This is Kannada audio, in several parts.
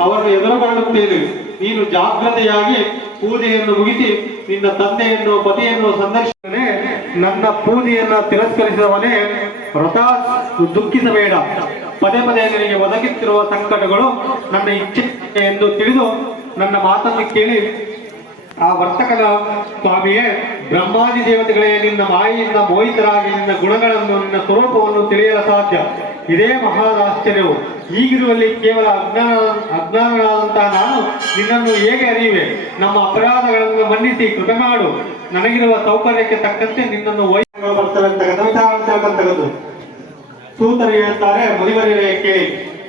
ಅವರನ್ನು ಎದುರುಗೊಳ್ಳುತ್ತೇನೆ. ನೀನು ಜಾಗ್ರತೆಯಾಗಿ ಪೂಜೆಯನ್ನು ಮುಗಿಸಿ ನಿನ್ನ ತಂದೆಯನ್ನು ಪತಿಯನ್ನು ಸಂದರ್ಶಿಸಿದರೆ ನನ್ನ ಪೂಜೆಯನ್ನು ತಿರಸ್ಕರಿಸಿದವನೇ ವ್ರತ ದುಃಖಿಸಬೇಡ. ಪದೇ ಪದೇ ನಿನಗೆ ಒದಗಿಸಿರುವ ಸಂಕಟಗಳು ನನ್ನ ಇಚ್ಛೆ ಎಂದು ತಿಳಿದು ನನ್ನ ಮಾತನ್ನು ಕೇಳಿ. ಆ ವರ್ತಕನ ಸ್ವಾಮಿಯೇ, ಬ್ರಹ್ಮಾದಿ ದೇವತೆಗಳೇ, ನಿನ್ನ ಮಾಯೆಯಿಂದ ಮೋಹಿತರಾಗಿ ನಿನ್ನ ಗುಣಗಳನ್ನು, ನಿನ್ನ ಸ್ವರೂಪವನ್ನು ತಿಳಿಯಲು ಸಾಧ್ಯ. ಇದೇ ಮಹಾದಾಶ್ಚರ್ಯವು ಈಗಿರುವಲ್ಲಿ ಕೇವಲ ಅಜ್ಞಾನ ಅಜ್ಞಾನಗಳಾದಂತಹ ನಾನು ನಿನ್ನನ್ನು ಹೇಗೆ ಅರಿಯುವೆ? ನಮ್ಮ ಅಪರಾಧಗಳನ್ನು ಮನ್ನಿಸಿ ಕೃಪೆ ಮಾಡು. ನನಗಿರುವ ಸೌಕರ್ಯಕ್ಕೆ ತಕ್ಕಂತೆ ನಿನ್ನನ್ನು ವೈದ್ಯಗಳು ಬರ್ತವೆ ಸೂತರು ಹೇಳ್ತಾರೆ ಮುನಿವರಿಗೆ ಕೇಳಿ,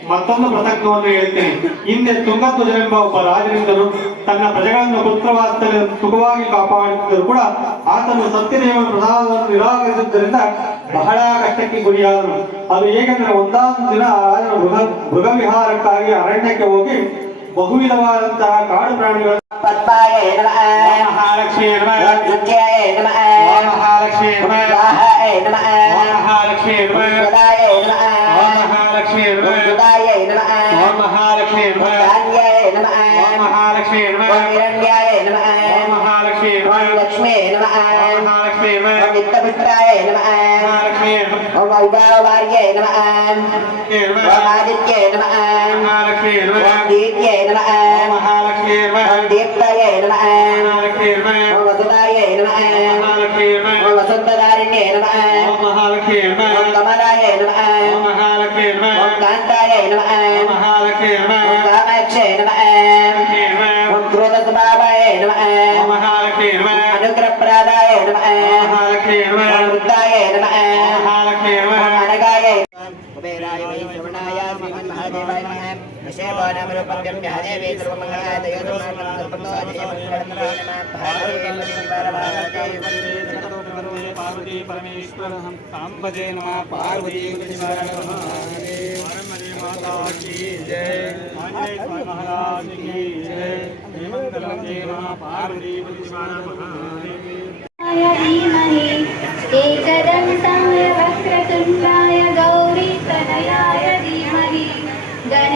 ಮತ್ತೊಂದು ಪ್ರಸಂಗವನ್ನು ಹೇಳ್ತೇನೆ ಹಿಂದೆ ತುಂಗಧ್ವಜನೆಂಬ ಒಬ್ಬ ರಾಜನಿಂದಲೂ ತನ್ನ ಪ್ರಜೆಗಳನ್ನು ಪುತ್ರವಾದ ಸುಖವಾಗಿ ಕಾಪಾಡುತ್ತಿದ್ದರೂ ಕೂಡ ಆತನು ಸತ್ಯದೇವನ ಪ್ರಸಾದವನ್ನು ನಿರಾಕರಿಸಿದ್ದರಿಂದ ಬಹಳ ಕಷ್ಟಕ್ಕೆ ಗುರಿಯಾದನು ಅದು ಹೇಗೆಂದರೆ ಒಂದಾದ ದಿನ ಆ ರಾಜನು ಮೃಗ ಮೃಗ ವಿಹಾರಕ್ಕಾಗಿ ಅರಣ್ಯಕ್ಕೆ ಹೋಗಿ ಬಹುವಿಧವಾದಂತಹ ಕಾಡು ಪ್ರಾಣಿಗಳ ಪದ್ಮಾಯ ನಮಃ ಮಹಾಲಕ್ಷ್ಮಿ ನೃತ್ಯಾಯ ನಮಃ ಮಹಾಲಕ್ಷ್ಮಿ ಸ್ವಾಹಾಯ ನಮಃ ಮಹಾಲಕ್ಷ್ಮಿ ಸದಾಯ ನಮಃ ಮಹಾಲಕ್ಷ್ಮಿ ಸುದಾಯ ನಮಃ ಮಹಾಲಕ್ಷ್ಮಿ ಧಾನ್ಯಾಯ ನಮಃ ಮಹಾಲಕ್ಷ್ಮಿ ಹಿರಣ್ಯಾಯ ನಮಃ ಮಹಾಲಕ್ಷ್ಮಿ లక్ష్మీ నమ విత్తపుత్రాయ నమ ఓం ఔభావార్యే నమ ఓం ఆదిత్యే నమ ఓం దీత్యే నమ ఓం దీప్తాయ నమ ఓం వసుదాయ నమ ఓం వసంతదారిణ్యే నమ ఓం కమలాయ నమ ఓం కాంతాయ నమ ఓం కామాక్షే నమ ఓం క్రోధ नमः महालक्ष्मी नमः अनुग्रहप्रदाय नमः महालक्ष्मी नमः वृद्धाय नमः महालक्ष्मी नमः अनगाय कुबेराय वै श्रवणाय श्रीमन्महादेवाय नमः विषयभो नाम रूपं हरेवे सर्वमङ्गलाय दयोर्मङ्गलपतो नमः पार्वती परमेश्वर हम काम भजे नमः पार्वती माता की जय महाराज की जय धीमहि एकदन्ताय वक्रतुण्डाय गौरीतनयाय धीमहि गणेशानाय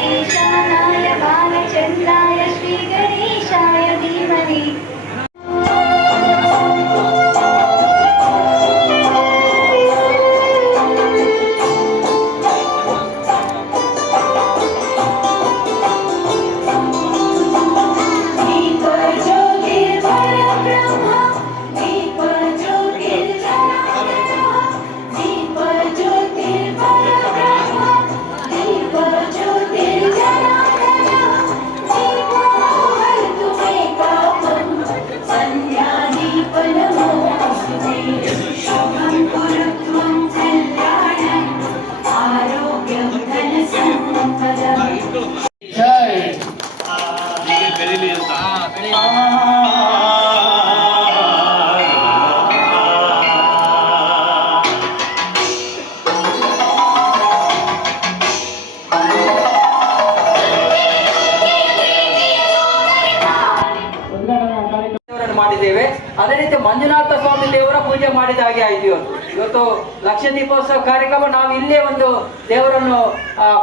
ದೇವರನ್ನು ಮಾಡಿದ್ದೇವೆ. ಅದೇ ರೀತಿ ಮಂಜುನಾಥ ಸ್ವಾಮಿ ದೇವರ ಪೂಜೆ ಮಾಡಿದ ಹಾಗೆ ಆಯ್ತು ಇವತ್ತು. ಇವತ್ತು ಲಕ್ಷ ದೀಪೋತ್ಸವ ಕಾರ್ಯಕ್ರಮ ನಾವು ಇಲ್ಲೇ ಒಂದು ದೇವರನ್ನು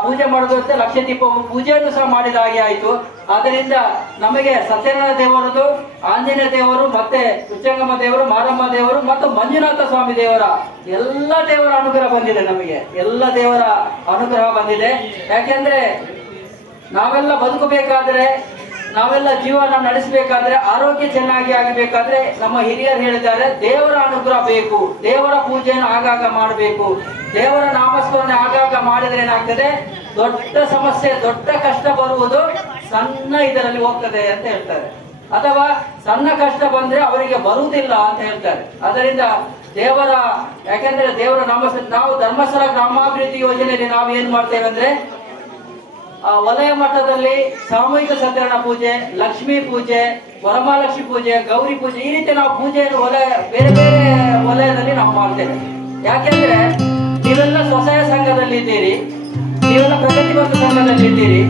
ಪೂಜೆ ಮಾಡೋದು ಅಂತ ಲಕ್ಷ ದೀಪ ಪೂಜೆಯನ್ನು ಸಹ ಮಾಡಿದ ಹಾಗೆ ಆಯಿತು. ಆದ್ದರಿಂದ ನಮಗೆ ಸತ್ಯನಾರಾಯಣ ದೇವರದು, ಆಂಜನೇಯ ದೇವರು, ಮತ್ತೆ ಉಚ್ಚಂಗಮ್ಮ ದೇವರು, ಮಾರಮ್ಮ ದೇವರು, ಮತ್ತು ಮಂಜುನಾಥ ಸ್ವಾಮಿ ದೇವರ ಎಲ್ಲ ದೇವರ ಅನುಗ್ರಹ ಬಂದಿದೆ ನಮಗೆ. ಎಲ್ಲ ದೇವರ ಅನುಗ್ರಹ ಬಂದಿದೆ. ಯಾಕೆಂದ್ರೆ ನಾವೆಲ್ಲ ಬದುಕಬೇಕಾದ್ರೆ ನಾವೆಲ್ಲ ಜೀವನ ನಡೆಸಬೇಕಾದ್ರೆ ಆರೋಗ್ಯ ಚೆನ್ನಾಗಿ ಆಗಬೇಕಾದ್ರೆ ನಮ್ಮ ಹಿರಿಯರು ಹೇಳಿದ್ದಾರೆ, ದೇವರ ಅನುಗ್ರಹ ಬೇಕು, ದೇವರ ಪೂಜೆಯನ್ನು ಆಗಾಗ ಮಾಡಬೇಕು. ದೇವರ ನಾಮಸ್ಮರಣೆ ಆಗಾಗ ಮಾಡಿದ್ರೆ ಏನಾಗ್ತದೆ? ದೊಡ್ಡ ಸಮಸ್ಯೆ, ದೊಡ್ಡ ಕಷ್ಟ ಬರುವುದು ಸಣ್ಣ ಇದರಲ್ಲಿ ಹೋಗ್ತದೆ ಅಂತ ಹೇಳ್ತಾರೆ. ಅಥವಾ ಸಣ್ಣ ಕಷ್ಟ ಬಂದ್ರೆ ಅವರಿಗೆ ಬರುವುದಿಲ್ಲ ಅಂತ ಹೇಳ್ತಾರೆ. ಅದರಿಂದ ದೇವರ, ಯಾಕೆಂದ್ರೆ ದೇವರ ನಾಮಸ್, ನಾವು ಧರ್ಮಸ್ಥಳ ಗ್ರಾಮಾಭಿವೃದ್ಧಿ ಯೋಜನೆಯಲ್ಲಿ ನಾವು ಏನ್ ಮಾಡ್ತೇವೆ ಅಂದ್ರೆ ವಲಯ ಮಟ್ಟದಲ್ಲಿ ಸಾಮೂಹಿಕ ಸತ್ಯನಾರಾಯಣ ಪೂಜೆ, ಲಕ್ಷ್ಮೀ ಪೂಜೆ, ವರಮಹಾಲಕ್ಷ್ಮಿ ಪೂಜೆ, ಗೌರಿ ಪೂಜೆ, ಈ ರೀತಿ ನಾವು ಪೂಜೆಯನ್ನು ವಲಯ, ಬೇರೆ ಬೇರೆ ವಲಯದಲ್ಲಿ ನಾವು ಮಾಡ್ತೇವೆ ಯಾಕೆಂದ್ರೆ ನೀವೆಲ್ಲ ಸ್ವಸಹಾಯ ಸಂಘದಲ್ಲಿ ಇದ್ದೀರಿ, ನೀವೆಲ್ಲ ಪ್ರಗತಿ ಸಂಘದಲ್ಲಿ ಇದ್ದೀರಿ.